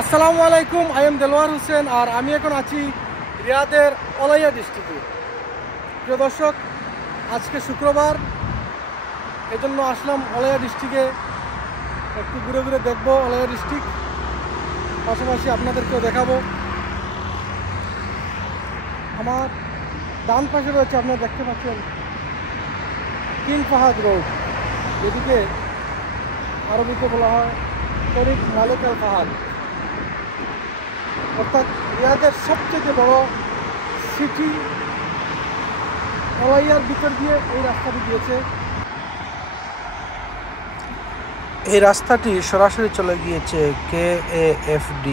আসসালামু আলাইকুম, I am Delwar Hossain আর আমি এখন আছি রিয়াদের ওলাইয়া ডিস্ট্রিক্টে। প্রিয় দর্শক, আজকে শুক্রবার, এজন্য আসলাম ওলাইয়া ডিস্ট্রিক্টে একটু ঘুরে ঘুরে দেখবো ওলাইয়া ডিস্ট্রিক্ট, পাশাপাশি আপনাদেরকেও দেখাবো। আমার ডান পাশে রয়েছে, আপনারা দেখতে পাচ্ছেন, কিং ফাহাদ রোড, যেদিকে আরবিতে বলা হয় তরিক মালিক আল ফাহাদ, অর্থাৎ রিয়াদের সবচেয়ে বড় সিটি ওলাইয়ার ভিতর দিয়ে এই রাস্তাটি গিয়েছে। এই রাস্তাটি সরাসরি চলে গিয়েছে KAFD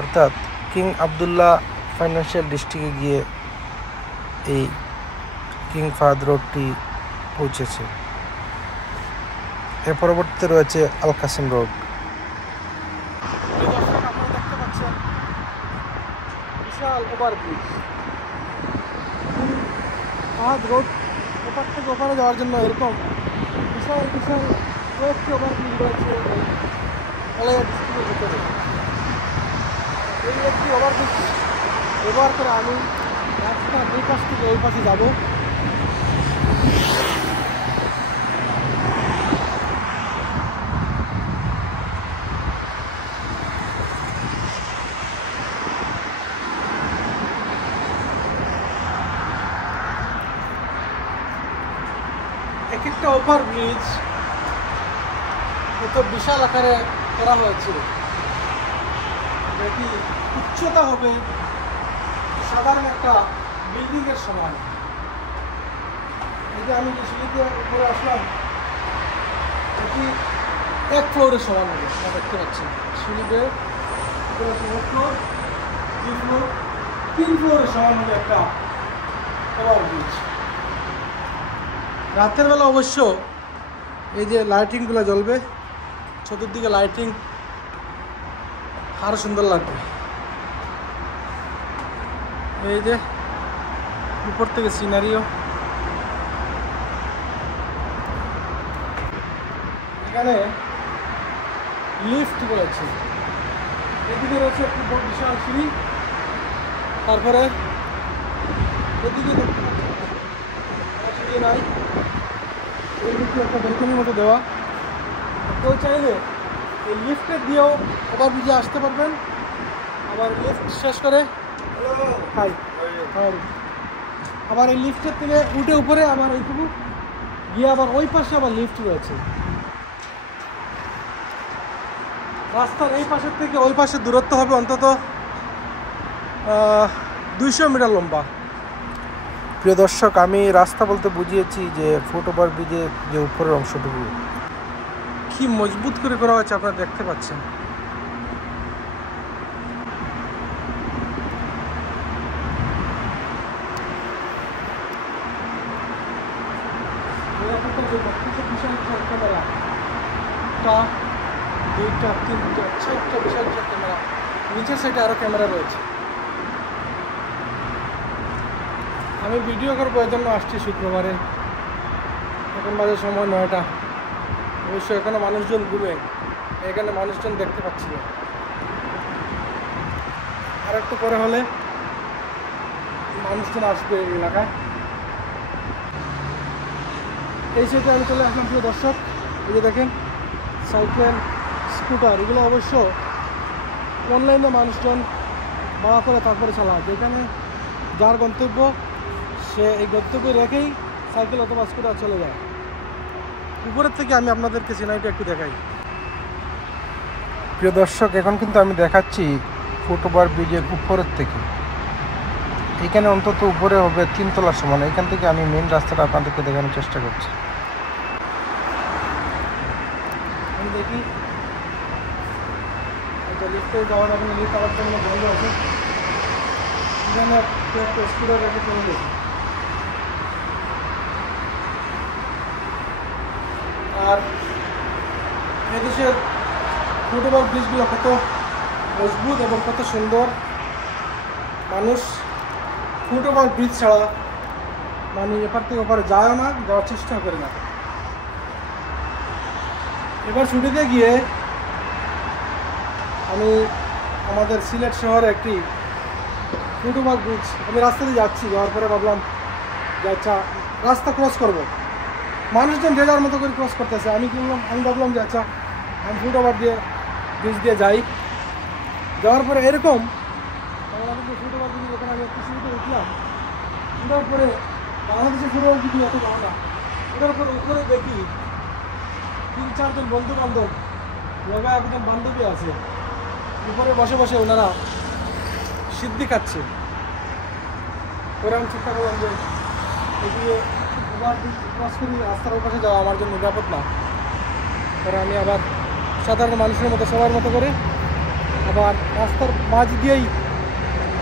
অর্থাৎ কিং আবদুল্লাহ ফাইন্যান্সিয়াল ডিস্ট্রিক্টে গিয়ে এই কিং ফাহাদ রোডটি পৌঁছেছে। এর পরবর্তীতে রয়েছে আল কাসিম রোড। আপনারা দেখতে পাচ্ছেন বিশাল ওভারব্রিজ, ফাহাদ রোড ওপার থেকে ওপারে যাওয়ার জন্য এরকম বিশাল বিশাল কয়েকটি ওভারব্রিজ রয়েছে ওলাইয়া ডিস্ট্রিক্টের ভিতরে। এই একটি ওভারব্রিজ ব্যবহার করে আমি রাস্তার এই পাশ থেকে ওই পাশে যাব। এক একটা ওভারব্রিজ এত বিশাল আকারে করা হয়েছিল, এটি উচ্চতা হবে সাধারণ একটা বিল্ডিংয়ের সমান। এই যে আমি যে সিঁড়িতে উপরে আসলাম, এটি 1 ফ্লোরের সমান হবে। আপনারা দেখতে পাচ্ছেন সিঁড়িতে উপরে 1 ফ্লোর, 2 ফ্লোর, 3 ফ্লোরের সমান হবে একটা ওভারব্রিজ। রাতের বেলা অবশ্য এই যে লাইটিংগুলো জ্বলবে, চতুর্দিকে লাইটিং, আরো সুন্দর লাগবে। এই যে উপর থেকে সিনারিও, এখানে লিফট রয়েছে, এদিকে রয়েছে একটি বড় বিশাল সিঁড়ি, তারপরে এদিকে সিঁড়ি নাই, এই দিকে একটা ব্যালকনির মতো দেওয়া। কেউ চাইলে এই লিফটের দিয়েও ওভারব্রিজে আসতে পারবেন। আবার লিফট শেষ করে আবার এই লিফটের থেকে উঠে উপরে আবার এইটুকু গিয়ে আবার ওই পাশে আবার লিফট রয়েছে। রাস্তার এই পাশের থেকে ওই পাশের দূরত্ব হবে অন্তত 200 মিটার লম্বা। প্রিয় দর্শক, আমি রাস্তা বলতে বুঝিয়েছি যে ফুট ওভারব্রিজের যে উপরের অংশটুকু কি মজবুত করে করা হয়েছে, আপনারা দেখতে পাচ্ছেন। বিশাল বিশাল ক্যামেরা, 2টা 3টা 4টা বিশাল বিশাল ক্যামেরা, নিচের সাইডে আরো ক্যামেরা রয়েছে। আমি ভিডিও করবো, এর জন্য আসছি শুক্রবারে। এখন বাজে সময় 9টা, অবশ্য এখানে মানুষজন ঘুরে, এখানে মানুষজন দেখতে পাচ্ছি না। আর একটু পরে হলে মানুষজন আসবে এই এলাকায়। এই সাইডে আমি চলে আসলাম। প্রিয় দর্শক, এই যে দেখেন সাইকেল, স্কুটার, এগুলো অবশ্য অনলাইনে মানুষজন ভাড়া করে তারপরে চালায়। যেখানে যার গন্তব্য, সে এই গন্তব্য রেখেই সাইকেল অথবা স্কুটার চলে যায়। উপরের থেকে আমি আপনাদেরকে সিনারিটা একটু দেখাই। প্রিয় দর্শক, এখন কিন্তু আমি দেখাচ্ছি ফুট ওভারব্রিজের উপরের থেকে। এখানে অন্তত উপরে হবে 3 তলার সমান। এখান থেকে আমি মেন রাস্তাটা আপনাদেরকে দেখানোর চেষ্টা করছি। আমি দেখি লিফটে যাওয়া যাবে না, লিফট আবার জন্য বন্ধ আছে। এখানে একটা স্কুটার রেখে চলে গেছি। আর এদেশের ফুট ওভারব্রিজগুলো কত মজবুত এবং কত সুন্দর। মানুষ ফুট ওভারব্রিজ ছাড়া মানে এপার থেকে ওপারে যায় না, যাওয়ার চেষ্টা করে না। এবার ছুটিতে গিয়ে আমি আমাদের সিলেট শহরে একটি ফুটওভার ব্রিজ, আমি রাস্তা দিয়ে যাচ্ছি, যাওয়ার পরে ভাবলাম যে আচ্ছা রাস্তা ক্রস করব, মানুষজন যে যার মতো করে ক্রস করতেছে, আমি ভাবলাম যে আচ্ছা আমি ফুটওভার দিয়ে ব্রিজ দিয়ে যাই। যাওয়ার পরে এরকম ফুটওভার ব্রিজ, যখন আমি একটু শুরুতে উঠলাম, উঠার পরে বাংলাদেশের ফুটওভার ব্রিজ এত ভালো না, ওটার পরে উপরে দেখি 3-4 জন বন্ধু বান্ধব, লগা একজন বান্ধবী আছে, উপরে বসে বসে ওনারা সিদ্ধি খাচ্ছে। পরে আমি চিন্তা করলাম যে এদিকে ক্রস করি, রাস্তার ওপাশে যাওয়া আমার জন্য নিরাপদ না। পরে আমি আবার সাধারণ মানুষের মতো সবার মতো করে আবার রাস্তার মাঝ দিয়েই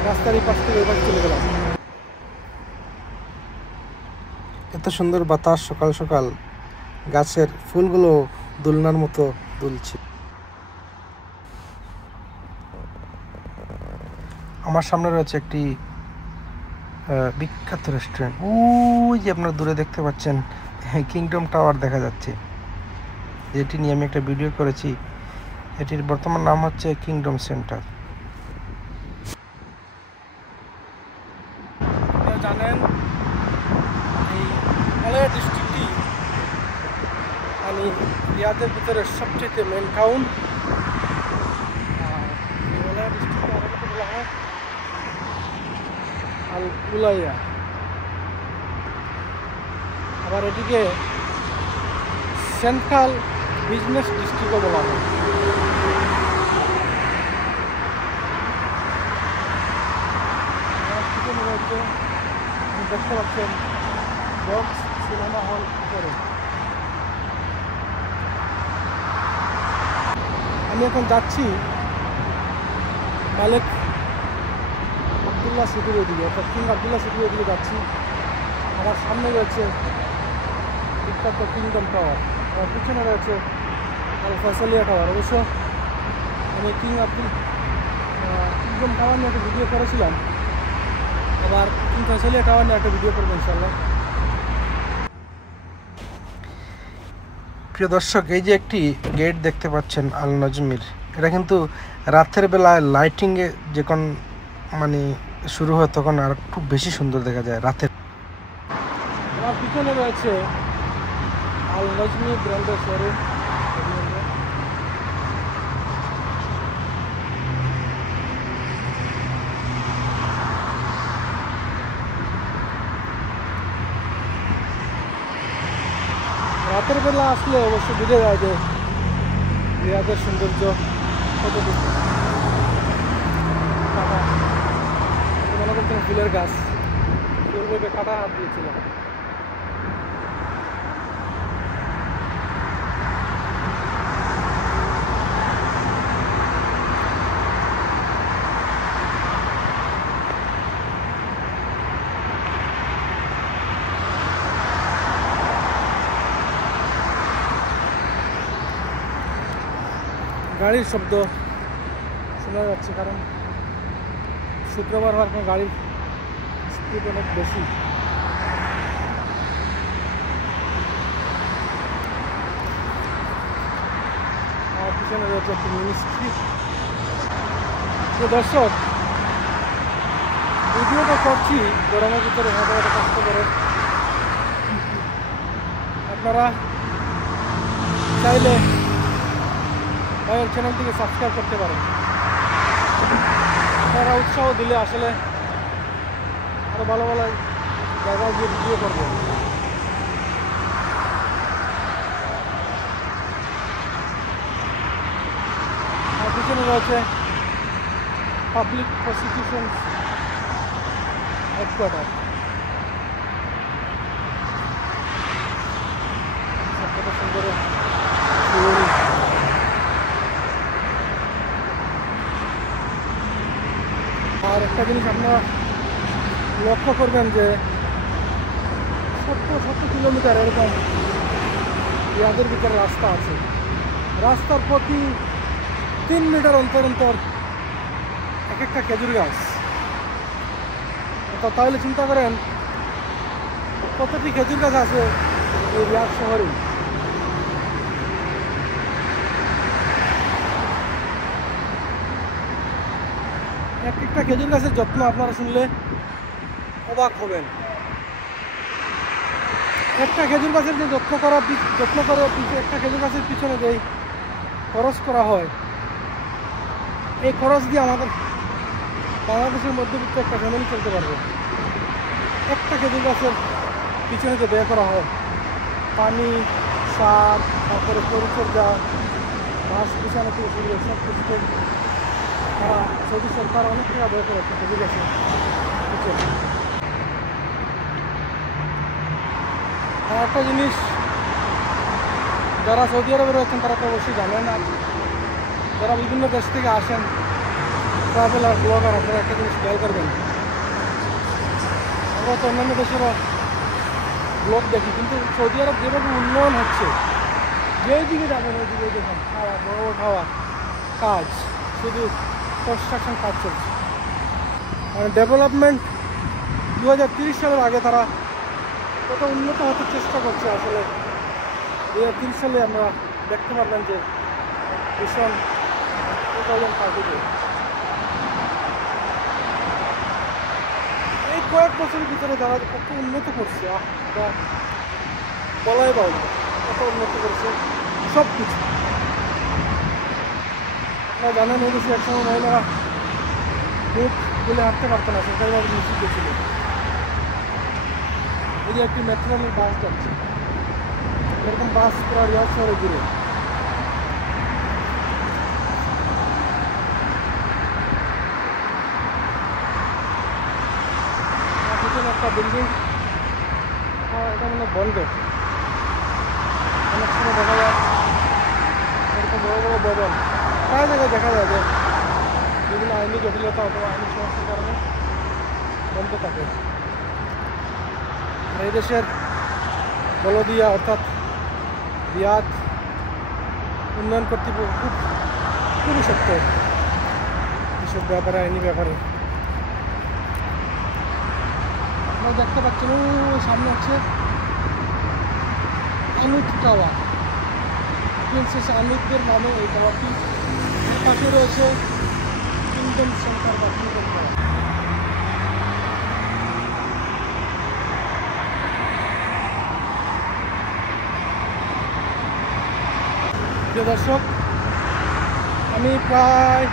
রাস্তার এই পাশ থেকে ওই পাশে চলে গেলাম। এত সুন্দর বাতাস, সকাল সকাল গাছের ফুলগুলো দোলনার মতো দুলছে। আমার সামনে রয়েছে একটি বিখ্যাত রেস্টুরেন্ট, ওই যে আপনারা দূরে দেখতে পাচ্ছেন কিংডম টাওয়ার দেখা যাচ্ছে, যেটি নিয়ে আমি একটা ভিডিও করেছি। এটির বর্তমান নাম হচ্ছে কিংডম সেন্টার। আপনারা জানেন এই মালয়া ডিস্ট্রিক্টটি মানে রিয়াদের ভিতরে সবচেয়ে মেন টাউন। মালয়া ডিস্ট্রিক্টে আরেকটা বলা হয় আল উলাইয়া, আবার এটিকে সেন্ট্রাল বিজনেস ডিস্ট্রিক্টও বলা হয়। দেখতে পাচ্ছেন বক্স সিনেমা হল উপরে। আমি এখন যাচ্ছি মালিক আবদুল্লাহ সিটির ওদিকে, অর্থাৎ কিং আবদুল্লাহ সিটির ওদিকে যাচ্ছি। আমার সামনে রয়েছে বিখ্যাত কিংডম টাওয়ার, আমার পিছনে রয়েছে আল ফয়সালিয়া টাওয়ার। অবশ্য আমি কিংডম টাওয়ার নিয়ে একটা ভিডিও করেছিলাম, আবার কিং ফয়সালিয়া টাওয়ার নিয়ে একটা ভিডিও করবো ইনশাল্লাহ। প্রিয় দর্শক, এই যে একটি গেট দেখতে পাচ্ছেন আল নজমির, এটা কিন্তু রাতের বেলায় লাইটিংয়ে যখন মানে শুরু হয় তখন আর খুব বেশি সুন্দর দেখা যায় রাতের। আমার পিছনে রয়েছে আল নজমি ব্র্যান্ডের শোরুম। রাতের বেলা আসলে অবশ্য বুঝে যায় যে রিয়াদের সৌন্দর্য কতটুকু। কাটা মনে করছেন ফুলের গাছ, ফুলগুলোকে কাটা হাত দিয়েছিলাম। গাড়ির শব্দ শোনা যাচ্ছে, কারণ শুক্রবার হওয়ার কোনো গাড়ির স্পিড অনেক বেশি। আমার পিছনে রয়েছে একটি মিনিস্ট্রি। তো দর্শক, ভিডিওটা করছি গরমের ভিতরে, হয়তো একটা কষ্ট করে। আপনারা চাইলে ভাইয়ের চ্যানেলটিকে সাবস্ক্রাইব করতে পারেন। আপনারা উৎসাহ দিলে আসলে আরও ভালো ভালো জায়গায় গিয়ে ভিডিও করবো। আর পিছনে রয়েছে পাবলিক প্রসিকিউশন হেডকোয়ার্টার। কত সুন্দর আর একটা জিনিস আপনারা লক্ষ্য করবেন যে 70 কিলোমিটার এরকম ইয়াদের ভিতরে রাস্তা আছে। রাস্তার প্রতি 3 মিটার অন্তর অন্তর এক একটা খেজুর গাছ। তাহলে চিন্তা করেন কতটি খেজুর গাছ আছে এই রিয়াদ শহরে। একটা খেজুর গাছের যত্ন আপনারা শুনলে অবাক হবেন। একটা খেজুর গাছের যে যত্ন করে একটা খেজুর গাছের পিছনে যে খরচ করা হয়, এই খরচ দিয়ে আমাদের বাংলাদেশের মধ্যবিত্ত একটা ফ্যামিলি চলতে পারবে। একটা খেজুর গাছের পিছনে যে ব্যয় করা হয়, পানি, সার, তারপরে পরিচর্যা, ঘাস বিছানো থেকে শুরু করে সব কিছুতে তারা সৌদি সরকার অনেক টাকা ব্যয় করে একটা খেজুর গাছের পিছনে। আর একটা জিনিস, যারা সৌদি আরবে রয়েছেন তারা তো অবশ্যই জানেন, আর যারা বিভিন্ন দেশ থেকে আসেন ট্রাভেলার ব্লগার, আপনারা একটা জিনিস খেয়াল করবেন, আমরা তো অন্যান্য দেশেরও ব্লগ দেখি, কিন্তু সৌদি আরব যেভাবে উন্নয়ন হচ্ছে, যেই দিকে যাবেন ওই দিকে দেখেন খাওয়া, বড় বড় খাওয়া কাজ, শুধু কনস্ট্রাকশন কাজ চলছে। মানে ডেভেলপমেন্ট 2030 সালের আগে তারা কত উন্নত হতে চেষ্টা করছে। আসলে 2030 সালে আমরা দেখতে পারবেন যে ভীষণ 2030 এই কয়েক বছরের ভিতরে যারা কত উন্নত করছে, বলাই বাবু কত উন্নত করছে সব কিছু। আপনারা জানেন এই দেশে একসময় মহিলারা মুখ বলে হাঁটতে পারতো না, সরকারিভাবে নিষিদ্ধ ছিল। এই যে একটি মেট্রো রেলের বাস যাচ্ছে, এরকম বাস পুরো রিয়াদ শহরে ঘুরে। একটা বিল্ডিং, এটা মানে বন্ধ, অনেক সময় দেখা যায় এরকম বড় বড় ভবন প্রায় জায়গায় দেখা যায় যে বিভিন্ন আইনি জটিলতা অথবা আইনি সমস্যার কারণে বন্ধ থাকে। আর এই দেশের বলদিয়া অর্থাৎ রিয়াদ উন্নয়ন কর্তৃপক্ষ খুবই শক্ত এসব ব্যাপারে, আইনি ব্যাপারে। আপনারা দেখতে পাচ্ছেন ওই সামনে হচ্ছে আনুদ টাওয়ার, প্রিন্সেস আনুদের নামে এই টাওয়ারটি। পাশে রয়েছে কিংডম সেন্টার বা কিংডম টাওয়ার। প্রিয় দর্শক, আমি প্রায়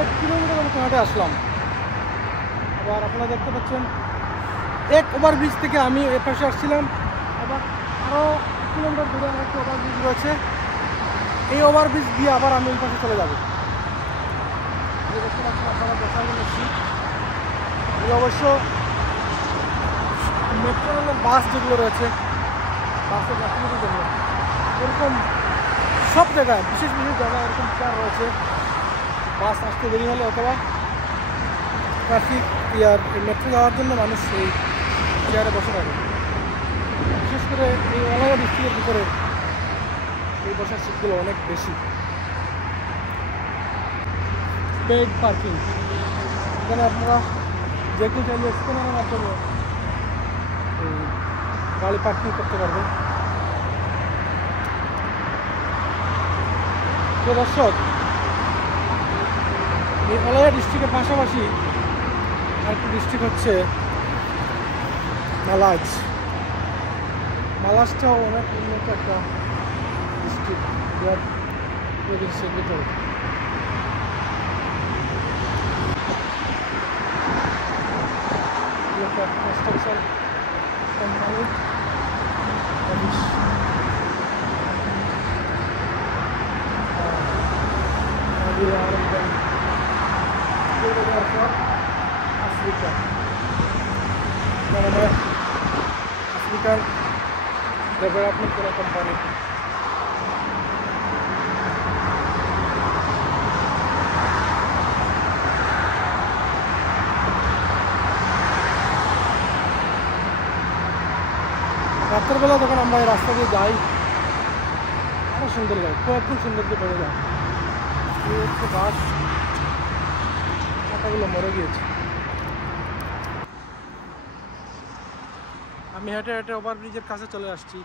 1 কিলোমিটার মতো হাঁটে আসলাম। আবার আপনারা দেখতে পাচ্ছেন এক ওভারব্রিজ থেকে আমি এ পাশে আসছিলাম, আবার আরও 1 কিলোমিটার দূরে একটা ওভারব্রিজ রয়েছে। এই ওভারব্রিজ দিয়ে আবার আমি ওই পাশে চলে যাবো। দেখতে পাচ্ছেন আপনারা বসার জন্য সিট। এই অবশ্য মেট্রো রেলের বাস যেগুলো রয়েছে, বাসের যাত্রীদের জন্য এরকম সব জায়গায় বিশেষ বিশেষ জায়গায় এরকম চেয়ার রয়েছে। বাস আসতে দেরি হলে অথবা ট্রাফিক ইয়ার মেট্রো যাওয়ার জন্য মানুষ এই চেয়ারে বসে থাকে। বিশেষ করে এই আলাদা ডিস্ট্রিক্টের ভিতরে এই বসার সিটগুলো অনেক বেশি। পেইড পার্কিং, এখানে আপনারা যে কেউ চাইলে স্ক্যানারের মাধ্যমে এই গাড়ি পার্কিং করতে পারবেন। তো দর্শক, এই আলাদা ডিস্ট্রিক্টের পাশাপাশি আরেকটি ডিস্ট্রিক্ট হচ্ছে মালাজ। মালাজটাও অনেক উন্নত একটা ডিস্ট্রিক্ট রিয়াদ প্রভিন্সের ভিতরে। একটা construction company office. Africa African development কোনো কোম্পানি। রাত্রেবেলা যখন আমরা এই রাস্তা দিয়ে যাই আরও সুন্দর লাগে, কয়েকদিন সৌন্দর্য বেড়ে যায়। গাছ পাতাগুলো মরে গিয়েছে। আমি হেঁটে হেঁটে ওভারব্রিজের কাছে চলে আসছি।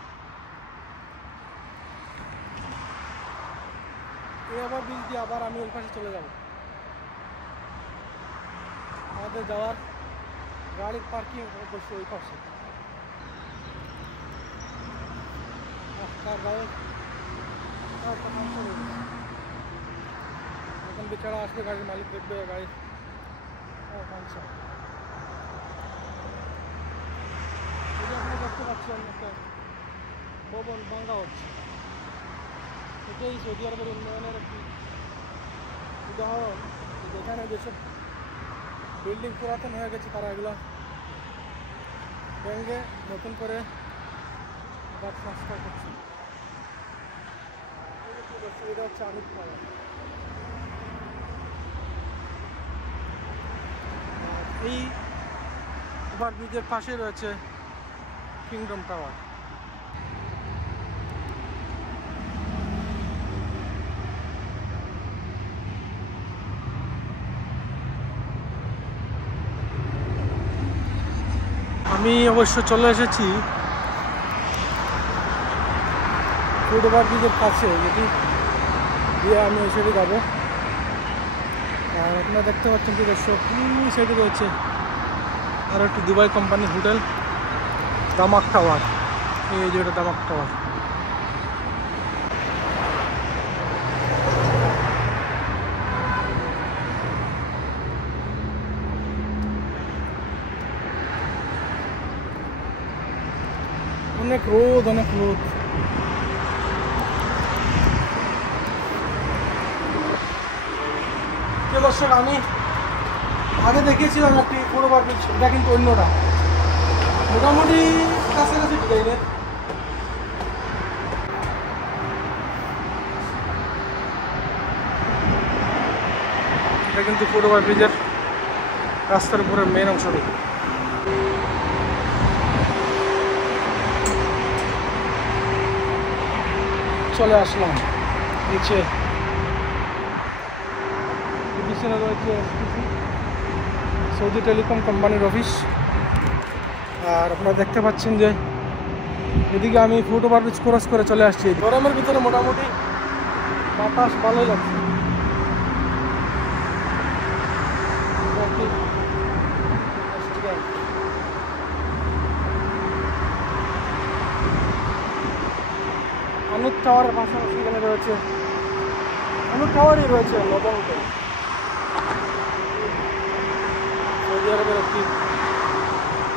এই ওভারব্রিজ দিয়ে আবার আমি ওই পাশে চলে যাব। আমাদের যাওয়ার গাড়ির পার্কিং অবশ্যই ওই পাশে। এখন বেচারা আসবে, গাড়ির মালিক দেখবে গাড়ির ফাংশন। আপনি দেখতে পাচ্ছেন একটা ভবন ভাঙ্গা হচ্ছে। এটাই সৌদি আরবের উন্নয়নের একটি উদাহরণ। যেখানে যেসব বিল্ডিং পুরাতন হয়ে গেছে তারা এগুলো ভেঙে নতুন করে আবার সংস্কার করছে। এটা হচ্ছে আমির টাওয়ার। এই ওভারব্রিজের পাশে রয়েছে কিংডম টাওয়ার। আমি অবশ্য চলে এসেছি ফুড ওভারব্রিজের কাছে, যেটি দিয়ে আমি ওই সাইডে যাবো। আর আপনারা দেখতে পাচ্ছেন কি দর্শক, এই সাইডে রয়েছে আর একটি দুবাই কোম্পানির হোটেল দামাক টাওয়ার। এই যে এটা দামাক টাওয়ার। অনেক রোদ, অনেক রোদ। দর্শক, আমি আগে দেখেছিলাম একটি ফুড ওভারব্রিজ, এটা কিন্তু অন্যটা, মোটামুটি কাছাকাছি ডিজাইনের। এটা কিন্তু ফুড ওভারব্রিজের রাস্তার উপরের মেন অংশটি। চলে আসলাম নিচে। পিছনে রয়েছে সৌদি টেলিকম কোম্পানির অফিস। আর আপনারা দেখতে পাচ্ছেন যে এদিকে আমি ফুড ওভারব্রিজ ক্রস করে চলে আসছি। গরমের ভিতরে মোটামুটি বাতাস ভালোই লাগছে। অনুর টাওয়ারের পাশাপাশি এখানে রয়েছে, অনুর টাওয়ারই রয়েছে লবণ হোটেল, সৌদি আরবের একটি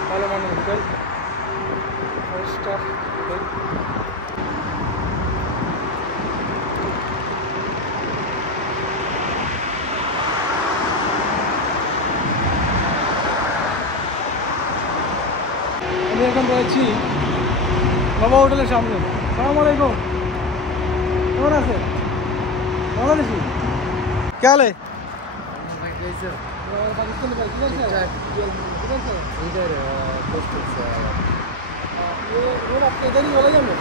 ভালো মানের হোটেল, 5 স্টার হোটেল। আমি এখন রয়েছি নবা হোটেলের সামনে। আসসালামু আলাইকুম, কেমন আছে? বাংলাদেশি क्या हाल है? पाकिस्तान में ठीक है, इधर पोस्टल से आया। ये रोड आपके इधर ही वाला जाने?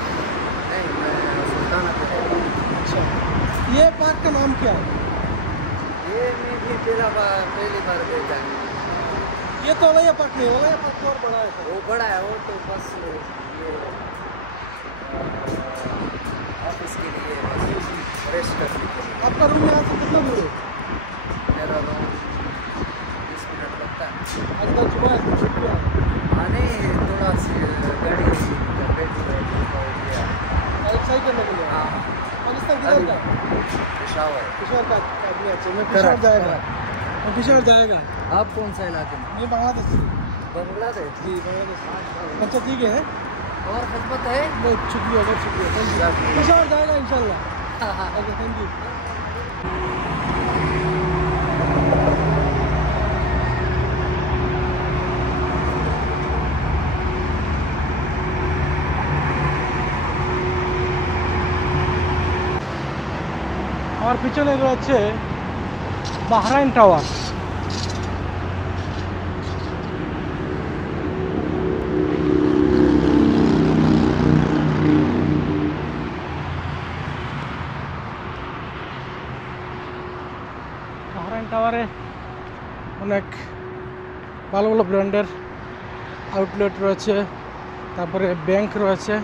नहीं, मैं सुल्ताना पे। अच्छा, ये पार्क का नाम क्या है? ये मैं भी पहली बार देखा। ये तो वाला पार्क नहीं, वाला पार्क और बड़ा है। वो बड़ा है, वो तो बस ये ऑफिस के लिए रेस्ट करने के लिए। आपका रूम यहाँ से कितना दूर है? मेरा रूम 20 मिनट लगता है। आज तक सुबह छुट्टी है। आने थोड़ा सी गाड़ी एक्सरसाइज करने के लिए। हाँ, पाकिस्तान किधर का? पेशावर। पेशावर का आदमी। अच्छा, मैं पेशावर जाएगा, मैं पेशावर जाएगा। आप कौन सा इलाके में? मैं बांग्लादेश। बांग्लादेश। जी, बांग्लादेश। अच्छा, ठीक है, और खिदमत है? बहुत शुक्रिया, बहुत शुक्रिया। Thank you. पेशावर जाएगा इंशाल्लाह। Okay, thank you. আমার পিছনে রয়েছে বাহরাইন টাওয়ার। বাহরাইন টাওয়ারে অনেক ভালো ভালো ব্র্যান্ডের আউটলেট রয়েছে, তারপরে ব্যাংক রয়েছে।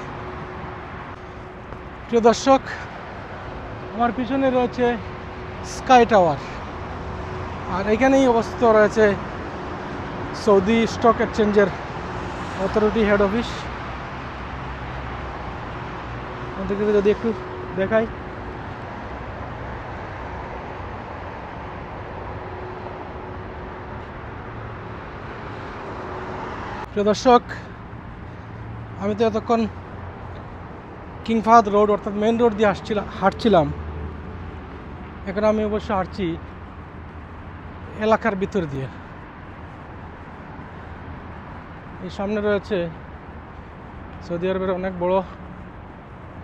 প্রিয় দর্শক, আমার পিছনে রয়েছে স্কাই টাওয়ার, আর এখানেই অবস্থিত রয়েছে সৌদি স্টক এক্সচেঞ্জের অথরিটি হেড অফিস। আমাদেরকে যদি একটু দেখাই, প্রিয় দর্শক, আমি তো এতক্ষণ কিং ফাহাদ রোড অর্থাৎ মেন রোড দিয়ে হাঁটছিলাম। এখন আমি অবশ্য হাঁটছি এলাকার ভিতর দিয়ে। এই সামনে রয়েছে সৌদি আরবের অনেক বড়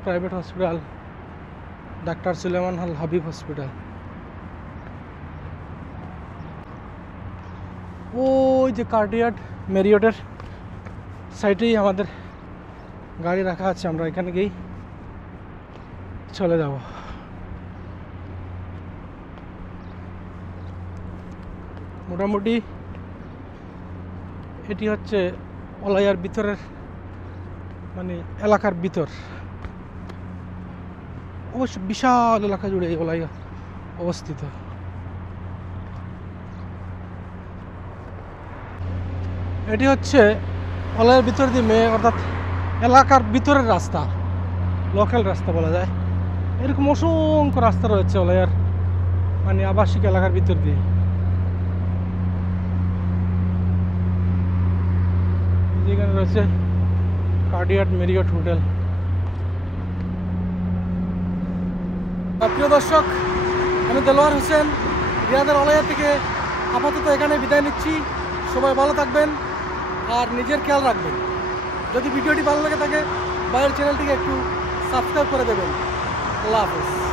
প্রাইভেট হসপিটাল, ডাক্তার সুলেমান আল হাবিব হসপিটাল। ওই যে কার্ডিয়াট ম্যারিয়টের সাইডেই আমাদের গাড়ি রাখা আছে, আমরা এখানে গিয়েই চলে যাব। মোটামুটি এটি হচ্ছে ওলাইয়ার ভিতরের মানে এলাকার ভিতর। অবশ্য বিশাল এলাকা জুড়ে এই ওলাইয়া অবস্থিত। এটি হচ্ছে ওলাইয়ার ভিতর দিয়ে অর্থাৎ এলাকার ভিতরের রাস্তা, লোকাল রাস্তা বলা যায়। এরকম অসংখ্য রাস্তা রয়েছে ওলাইয়ার মানে আবাসিক এলাকার ভিতর দিয়ে। যেখানে রয়েছে কার্ডিয়াট ম্যারিয়ট হোটেল। প্রিয় দর্শক, আমি দেলোয়ার হোসেন রিয়াদের ওলাইয়া থেকে আপাতত এখানে বিদায় নিচ্ছি। সবাই ভালো থাকবেন আর নিজের খেয়াল রাখবেন। যদি ভিডিওটি ভালো লেগে থাকে বাইরের চ্যানেলটিকে একটু সাবস্ক্রাইব করে দেবেন। আল্লাহ হাফেজ।